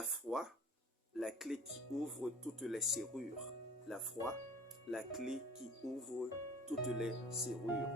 la foi, la clé qui ouvre toutes les serrures. La foi, la clé qui ouvre toutes les serrures.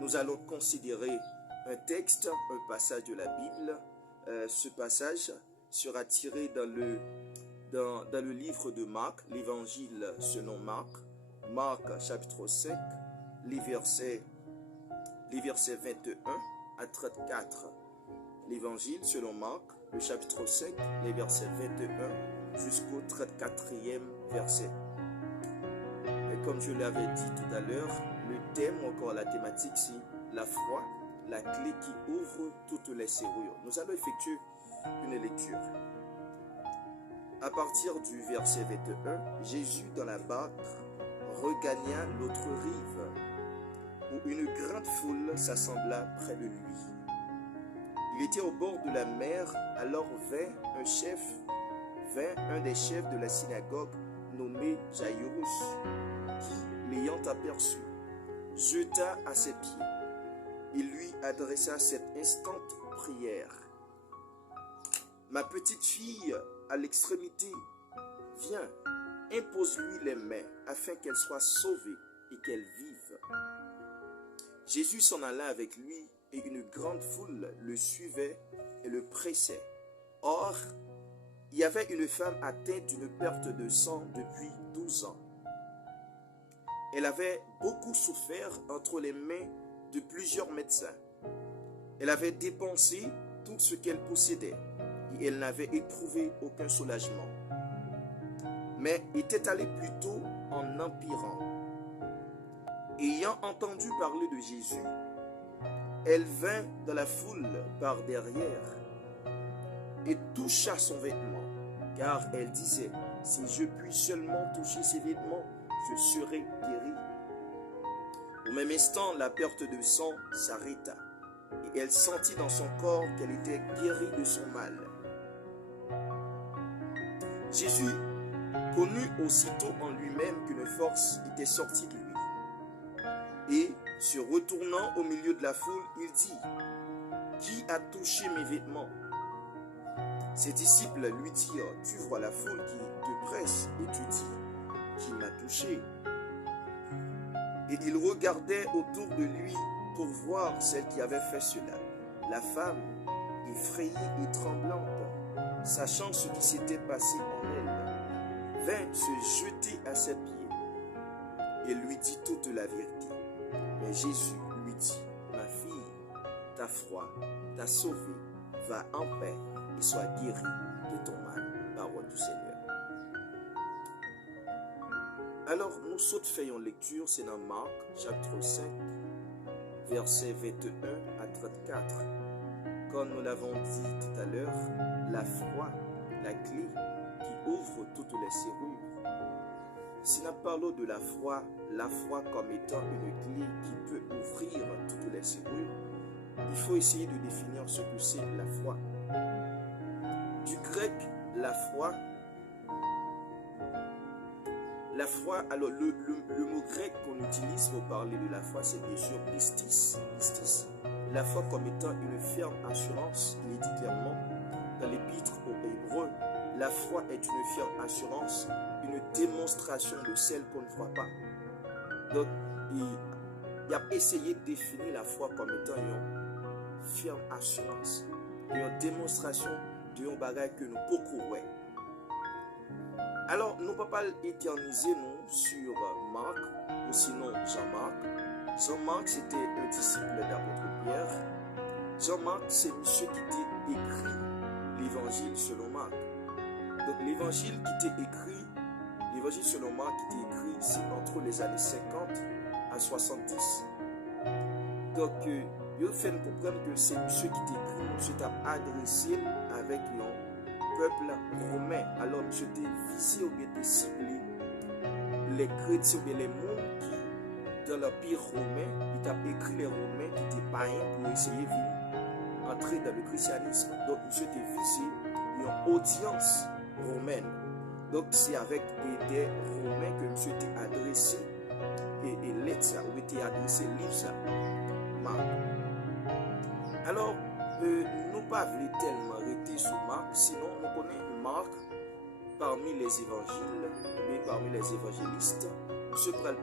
Nous allons considérer un texte, un passage de la Bible. Ce passage sera tiré dans le livre de Marc, l'évangile selon Marc. Marc chapitre 5, les versets 21 à 34. L'évangile selon Marc, le chapitre 5, les versets 21 jusqu'au 34e verset. Et comme je l'avais dit tout à l'heure, le thème, encore la thématique, c'est la foi, la clé qui ouvre toutes les serrures. Nous allons effectuer une lecture. À partir du verset 21, Jésus dans la barque regagna l'autre rive, où une grande foule s'assembla près de lui. Il était au bord de la mer, alors vint un des chefs de la synagogue nommé Jaïrus, qui, l'ayant aperçu, jeta à ses pieds et lui adressa cette instante prière. Ma petite fille à l'extrémité, viens, impose-lui les mains afin qu'elle soit sauvée et qu'elle vive. Jésus s'en alla avec lui et une grande foule le suivait et le pressait. Or, il y avait une femme atteinte d'une perte de sang depuis 12 ans. Elle avait beaucoup souffert entre les mains de plusieurs médecins. Elle avait dépensé tout ce qu'elle possédait et elle n'avait éprouvé aucun soulagement, mais était allée plutôt en empirant. Ayant entendu parler de Jésus, elle vint dans la foule par derrière et toucha son vêtement, car elle disait, si je puis seulement toucher ses vêtements, je serai guérie. Au même instant, la perte de sang s'arrêta et elle sentit dans son corps qu'elle était guérie de son mal. Jésus connut aussitôt en lui-même qu'une force était sortie de lui. Et, se retournant au milieu de la foule, il dit, « Qui a touché mes vêtements ?» Ses disciples lui dirent, « Tu vois la foule qui te presse et tu dis, qui m'a touché ?» Et il regardait autour de lui pour voir celle qui avait fait cela. La femme, effrayée et tremblante, sachant ce qui s'était passé en elle, vint se jeter à ses pieds et lui dit toute la vérité. Mais Jésus lui dit, ma fille, ta foi t'a sauvée, va en paix et sois guérie de ton mal. Parole du Seigneur. Alors, nous faisons lecture, c'est dans Marc, chapitre 5, versets 21 à 34. Comme nous l'avons dit tout à l'heure, la foi, la clé qui ouvre toutes les serrures. Si nous parlons de la foi comme étant une clé qui peut ouvrir toutes les serrures, il faut essayer de définir ce que c'est la foi. Du grec, la foi, alors le mot grec qu'on utilise pour parler de la foi, c'est bien sûr pistis. La foi comme étant une ferme assurance, il est dit clairement dans l'épître aux Hébreux, la foi est une ferme assurance, une démonstration de celle qu'on ne voit pas. Donc, il a essayé de définir la foi comme étant une ferme assurance, une démonstration de un bagage que nous beaucoup ouais. Alors, nous ne pouvons pas éterniser nous sur Marc ou sinon Jean-Marc. Jean-Marc, c'était un disciple d'apôtre Pierre. Jean-Marc, c'est monsieur qui t'a écrit l'évangile selon Marc. Donc, l'évangile selon Marc qui était écrit, c'est entre les années 50 à 70. Donc, il fait comprendre que c'est monsieur qui t'a écrit, monsieur t'a adressé avec le peuple romain. Alors, monsieur t'a visé ou bien t'a ciblé les chrétiens ou bien les mondes qui, dans l'empire romain, il t'a écrit les romains qui étaient païens pour essayer d'entrer dans le christianisme. Donc, monsieur t'a visé une audience romaine. Donc, c'est avec des Romains que monsieur t'a adressé et lettre ça, ou t'a adressé livre ça. Marc. Alors, nous ne pouvons pas tellement arrêter sur Marc, sinon nous connaissons Marc, parmi les évangiles, mais parmi les évangélistes, se pourrait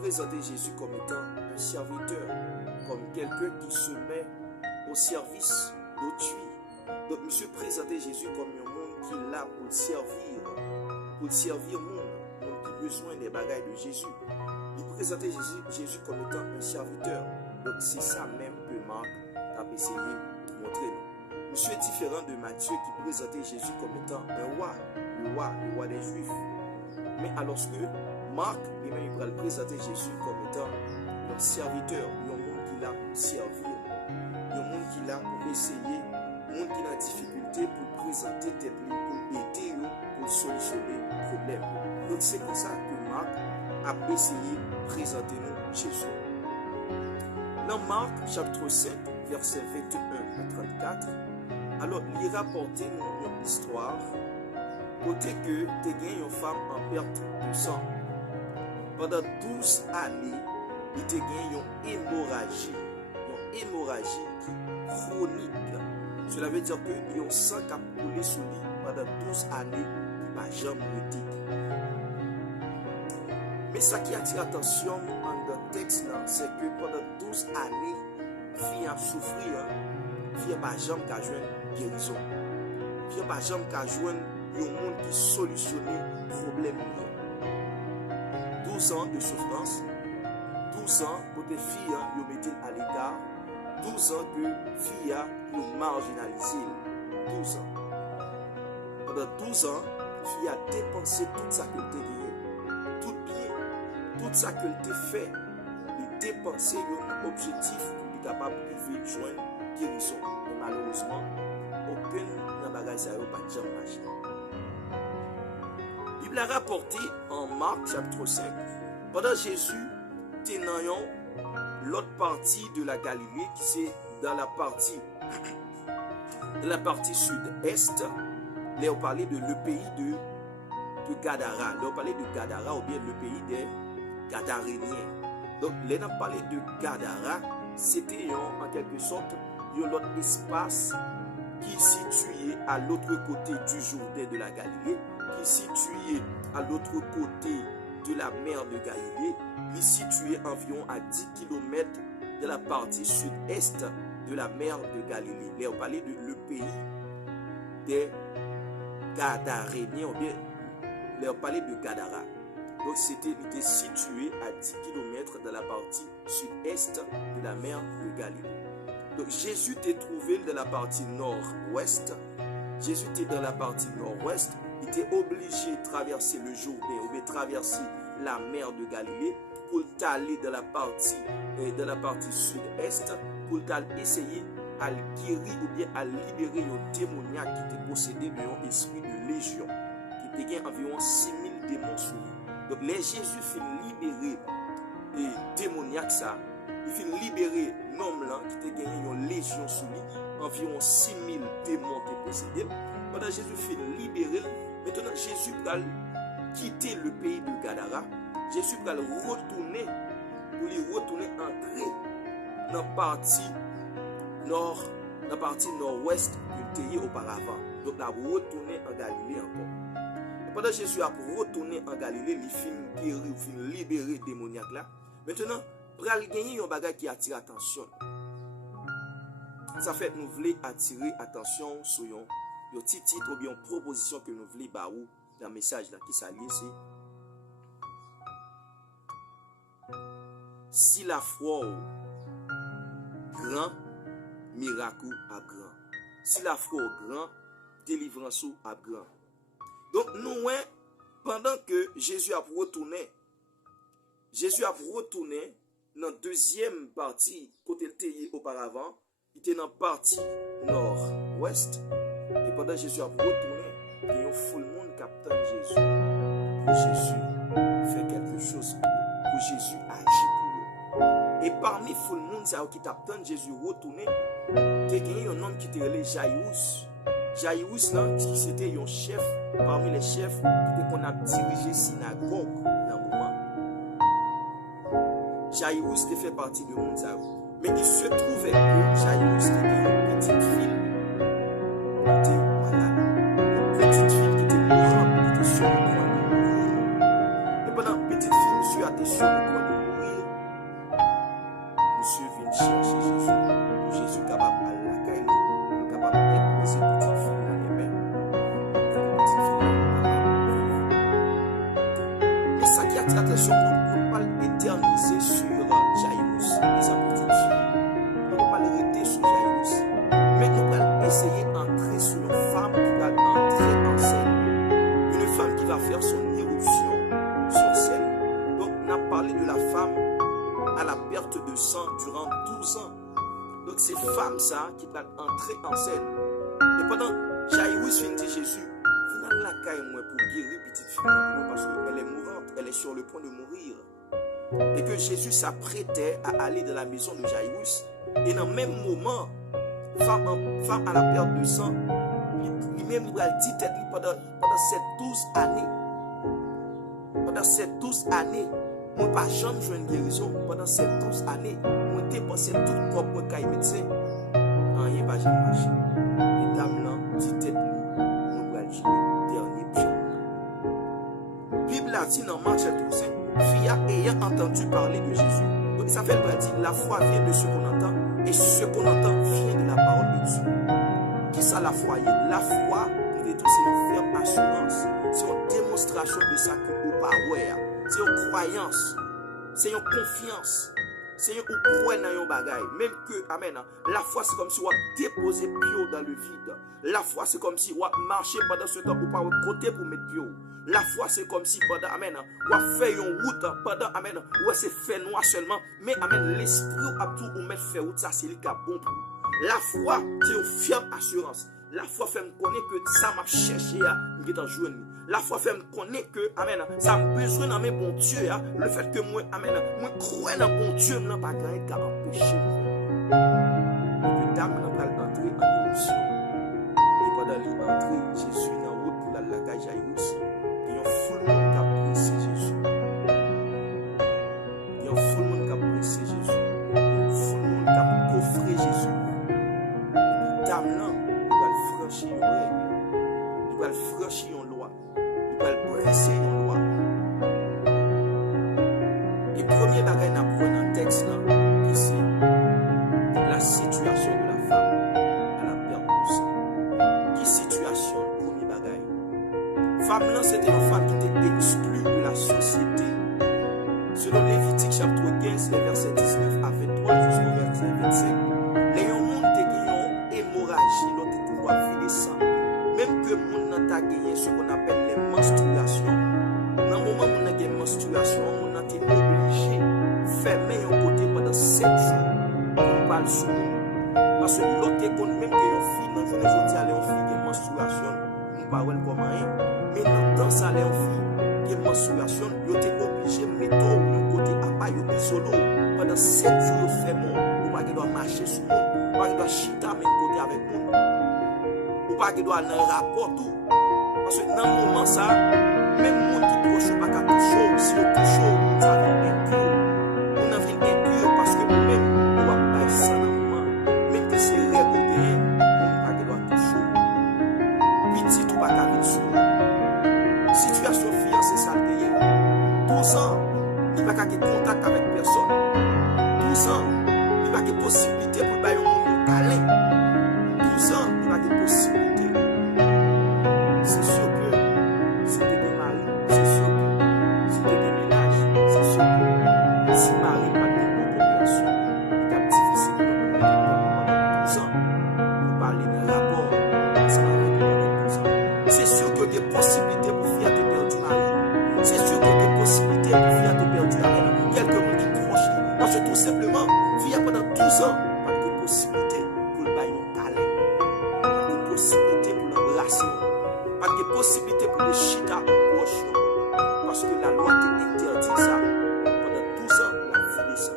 présenter Jésus comme étant un serviteur, comme quelqu'un qui se met au service d'autrui. Donc, monsieur présentait Jésus comme un monde qui est là pour le servir le monde qui a besoin des bagailles de Jésus. Il présentait Jésus comme étant un serviteur. Donc, c'est ça même que Marc a essayé de montrer nous. Monsieur est différent de Matthieu qui présentait Jésus comme étant un roi, le roi des Juifs. Mais alors que Marc, lui-même, il va le présenter Jésus comme étant un serviteur, un monde qui est là pour servir, un monde qui est là pour essayer, un monde qui est en difficulté pour présenter tête pour aider, pour solutionner le problème. Donc c'est comme ça que Marc a essayé de présenter nous Jésus. Dans Marc, chapitre 5, versets 21 à 34, alors il rapporte une histoire côté que tu gagné une femme en perte de sang. Pendant 12 années, il te gagné une hémorragie chronique. Cela veut dire que il y a un sang qui a coulé sur lui pendant 12 années, il n'a jamais été. Mais ce qui attire l'attention dans le texte, c'est que pendant 12 années, la fille a souffert, la fille n'a jamais joué une guérison. La fille n'a jamais joué un monde qui solutionne le problème. 12 ans de souffrance, 12 ans pour des filles, ils mettent à l'écart, 12 ans que les filles sont marginalisées. 12 ans. Pendant 12 ans, la fille a dépensé toute sa qualité tout bien, toute sa qualité fait, de dépenser un objectif pour être capable de joindre guérison. Malheureusement, aucun bagage n'a pas de jamais marché. Il a rapporté en Marc chapitre 5, pendant Jésus était dans l'autre partie de la Galilée, qui c'est dans la partie sud-est, là on parlait de le pays de Gadara, là on parlait de Gadara ou bien le pays des Gadaréniens. Donc là on parlait de Gadara, c'était en quelque sorte un autre espace qui est situé à l'autre côté du Jourdain de la Galilée, qui est situé à l'autre côté de la mer de Galilée, qui est situé environ à 10 km de la partie sud-est de la mer de Galilée. Là, on parlait de le pays des Gadaréniens, ou bien là, on parlait de Gadara. Donc, il était situé à 10 km de la partie sud-est de la mer de Galilée. Donc, Jésus t'est trouvé dans la partie nord-ouest. Jésus était dans la partie nord-ouest. Il était obligé de traverser le Jourdain ou de traverser la mer de Galilée pour aller dans la partie sud-est pour essayer à guérir ou bien à libérer un démoniaque qui était possédé d'un esprit de légion, qui était environ 6000 démons sur lui. Donc, les Jésus fait libérer les démoniaques, ça. Il fait libérer l'homme là qui était gagné une légion sur lui, environ 6000 démons qui possédés. Pendant Jésus fait libérer, maintenant Jésus va quitter le pays de Gadara. Jésus va retourner pour lui retourner entrer dans la partie nord-ouest qu'il était auparavant. Donc il a retourné en Galilée encore. Et pendant Jésus a retourné en Galilée, il finit guérir, il finit libérer les démoniaques là. Maintenant, pour gagner un bagage qui attire l'attention. Ça fait que nous voulons attirer l'attention sur un petit titre ou bien une proposition que nous voulons faire dans le message là qui s'allie, c'est si la foi grand, miracle à grand. Si la foi grand, délivrance à grand. Donc nous, pendant que Jésus a retourné dans la deuxième partie, côté le pays auparavant, il était dans la partie nord-ouest. Et pendant que Jésus a retourné, il y a un full monde qui attend Jésus. Pour Jésus faire quelque chose pour Jésus agit pour eux. Et parmi full monde qui attend Jésus retourner, il y a un homme qui était appelé Jairus. Jairus, c'était un chef, parmi les chefs qu'on a dirigé la synagogue dans le moment. Jairus fait partie du monde. Mais il se trouvait que Jairus était une petite fille qui était malade. femme ça qui va entrer en scène. Et pendant Jairus vient dire Jésus, viens la caille moi pour guérir petite fille parce qu'elle est mourante, elle est sur le point de mourir. Et que Jésus s'apprêtait à aller dans la maison de Jairus. Et dans le même moment, femme à la perte de sang, lui-même il a dit tête pendant ces 12 années. Pendant ces 12 années, moi pas jamais joué une guérison. Pendant ces 12 années, moi dépensé tout propre caille médecin. Rien pas jamais marché. Et dame là, dit tête lui, moi va jouer dernier pion. Bible a dit dans Marc chapitre 5, fille ayant entendu parler de Jésus. Donc ça fait le dire la foi vient de ce qu'on entend et ce qu'on entend vient de la parole de Dieu. Qui ça la foi? La foi, c'est une ferme assurance, c'est une démonstration de ça que vous pouvez. C'est une croyance, c'est une confiance, c'est une croyance dans un bagage. Même que, amen, la foi c'est comme si on déposé pied dans le vide. La foi c'est comme si on marchait pendant ce temps ou pas au côté pour mettre pied. La foi c'est comme si pendant, amen, on fait une route pendant, amen, ouais c'est fait noir seulement. Mais, amen, l'esprit a tout ou mettre fait route, ça c'est le cas bon pour. La foi c'est une ferme assurance. La foi fait me connaître que ça m'a cherché à me joindre. La foi fait me connaître que, amen, ça m'a besoin dans mes bons Dieu. Le fait que moi, amen, moi crois dans bon Dieu, je n'ai pas gagné qu'à empêcher. Et que dame n'a pas entrer en émotion. Et pendant l'entrée, Jésus est en route pour la lagage Jairus. Et il y a un full monde qui a pressé Jésus. Il y a un full monde qui a pressé Jésus. Il y a un full monde qui a coffré Jésus. Et dame là, franchir une règle, il va franchir une loi, il va briser une loi. Et premier bagage n'a pas dans le texte là, c'est la situation de la femme à la perte de sang. Qui situation, premier bagage? Femme là, c'était une femme qui était exclue de la société. Selon Lévitique chapitre 15, les versets 19 à 23 jusqu'au verset 25, les gens qui ont hémorragie, même que mon n'a pas gagné ce qu'on appelle les menstruations. Dans le moment où on a des menstruations, on a été obligé de fermer un côté pendant 7 jours pour ne pas le soumettre. Parce que l'autre est même que les filles, dans le jour d'aujourd'hui, les filles qui ont menstruation, on ne pas comment rien. Mais dans ça, les filles qui ont menstruation, ils ont été obligés de mettre un côté à part, ils ont solo. Pendant 7 jours, ils ferment. Ils ne doivent pas marcher sur le monde. Ils ne doivent pas chita même côté avec le monde. Pas qui doit avoir un rapport tout. Parce que dans le moment ça, même le monde qui proche pas qu'à toucher, si on touche, on va impur. On a vu impur parce que même on va pas ça dans le moment. Même que c'est révolté, on pas qui doit toucher. Petit tout pas qu'à venir sur. Situation fiancée, c'est ça le 12 ans, il n'y a pas qu'à contact avec personne. 12 ans, il n'y a pas qu'à possibilité pour bailler un monde câlin. 12 ans, il n'y a pas qu'à possibilité. C'est sûr que c'était des maris, c'est sûr que c'était des ménages, c'est sûr que si Marie n'a pas de population, il est difficile de pendant 12 ans pour parler de rapport ensemble avec pendant 12 ans. C'est sûr qu'il y a des possibilités pour faire te perdre du mari. C'est sûr qu'il y a des possibilités pour faire te perdre du mari. Quelques mots qui proches. Parce que tout simplement, vivre pendant 12 ans, pas de possibilités pour le bailler un câlin, pas de possibilités pour l'embrasser. Pas de possibilité pour les chita proches. Parce que la loi t'interdit ça. Pendant 12 ans, la vie descend.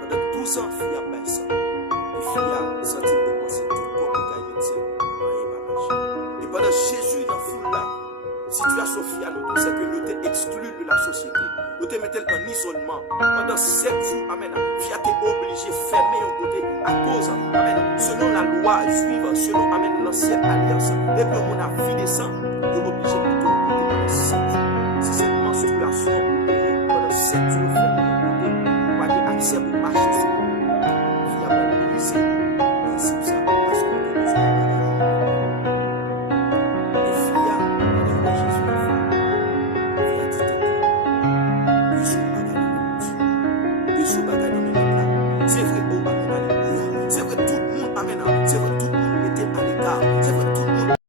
Pendant 12 ans, fille a baissé ça. Et fille a senti dépenser tout corps de caille médecin. Rien pas marché. Et pendant Jésus dans la foule là, situation fille a nous c'est que nous t'es exclu de la société. Nous t'es mettais en isolement. Pendant 7 jours, amen. Fille a été obligé de fermer un côté à cause, amen. Selon la loi juive, selon, amen, l'ancienne alliance. Dès que mon a vie descend, il est obligé de mettre un côté pendant 7 jours. C'est cette menstruation pendant 7 jours fermé un côté. Pour avoir accès pour marcher sur le monde. Fille a pas brisé. C'est ça. Parce que nous besoin de les filles, pendant que Jésus l'a fait, fille a dit